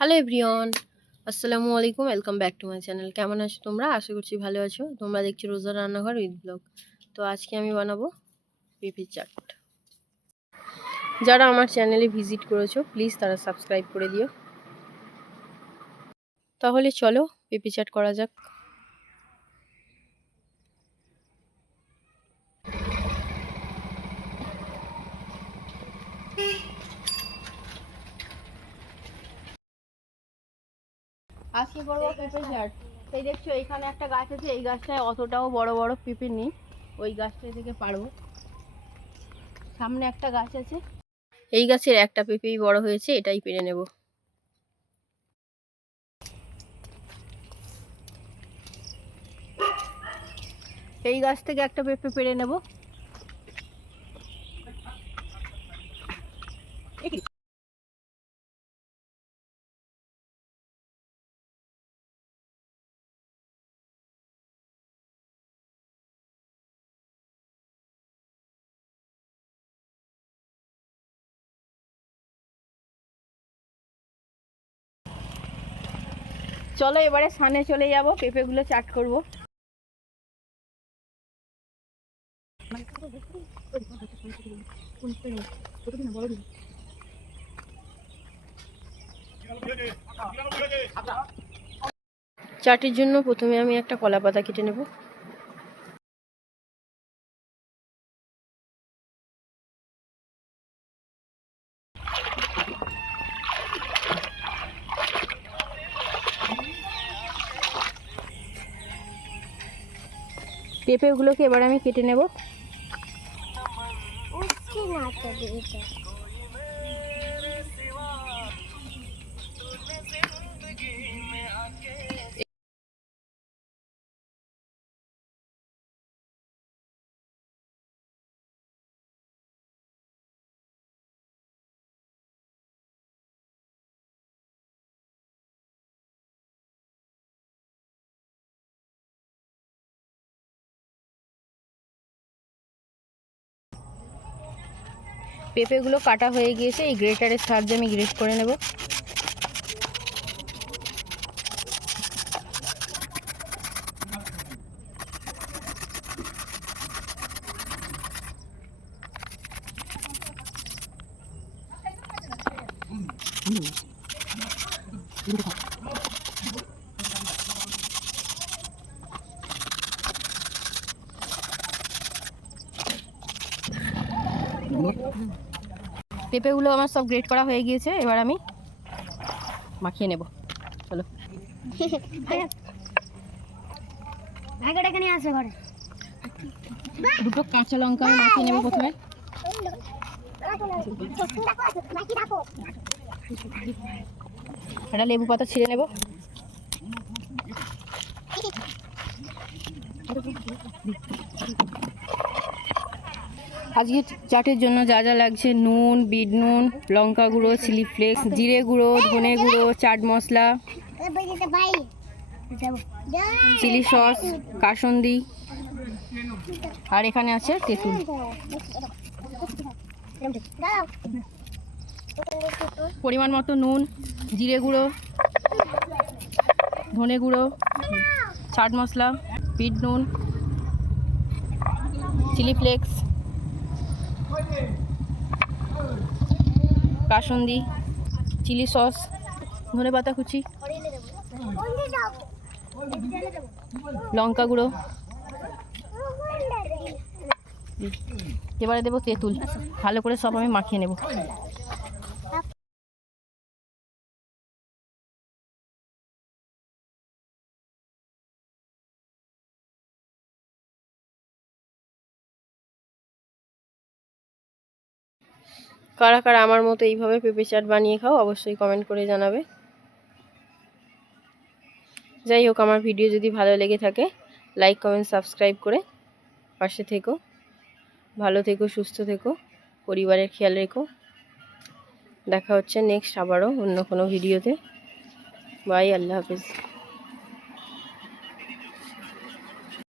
Hello everyone, আসসালামু আলাইকুম। Welcome back to my channel. কেমন আছো তোমরা? আশা করছি ভালো আছো। তোমরা দেখছো রোজা রান্নাঘর উইথ ব্লগ। তো আজকে আমি বানাবো পেঁপে চাট। যারা আমার চ্যানেলে ভিজিট করেছো প্লিজ তারা সাবস্ক্রাইব করে দিও। তাহলে চলো পেঁপে চাট করা যাক। আজকে করবো পেঁপে চাট। এই দেখছো এখানে একটা গাছ আছে, এই গাছটায় অতটাও বড় বড় পেঁপে নেই, ওই গাছটা থেকে পারবো। সামনে একটা গাছ আছে, এই গাছের একটা পেঁপেই বড় হয়েছে, এটাই পেরে নেব। এই গাছ থেকে একটা পেঁপে পেরে নেব। চলো এবারে সানে চলে যাব, পেঁপেগুলো চাট করব। চাটের জন্য প্রথমে আমি একটা কলা পাতা কেটে নেব। পেঁপেগুলোকে এবার আমি কেটে নেব। পেঁপেগুলো কাটা হয়ে গিয়েছে, এই গ্রেটারের সাহায্যে আমি গ্রেট করে নেব। পেঁপেগুলো আমার সব গ্রেট করা হয়ে গিয়েছে, এবার আমি মাখিয়ে নেব। চলো দুটো কাঁচা লঙ্কা আমি মাখিয়ে নেব প্রথমে। একটা লেবু পাতা ছিঁড়ে নেব। আজকে চাটের জন্য যা যা লাগছে: নুন, বিট নুন, লঙ্কা গুঁড়ো, চিলি ফ্লেক্স, জিরে গুঁড়ো, ধনে গুঁড়ো, চাট মশলা, চিলি সস, কাসুন্দি, আর এখানে আছে তেঁতুল। পরিমাণ মতো নুন, জিরে গুঁড়ো, ধনে গুঁড়ো, চাট মশলা, বিট নুন, chilli flakes, kasundi, chilli sauce, ধনে পাতা কুচি, লঙ্কা গুঁড়ো। এবারে দেবো তেঁতুল। ভালো করে সব আমি মাখিয়ে নেব। কারা কারা আমার মতো এইভাবে পেঁপে চাট বানিয়ে খাও অবশ্যই কমেন্ট করে জানাবে। যাই হোক, আমার ভিডিও যদি ভালো লেগে থাকে লাইক কমেন্ট সাবস্ক্রাইব করে পাশে থেকো। ভালো থেকো, সুস্থ থেকো, পরিবারের খেয়াল রেখো। দেখা হচ্ছে নেক্সট আবারও অন্য কোনো ভিডিওতে। বাই, আল্লাহ হাফেজ।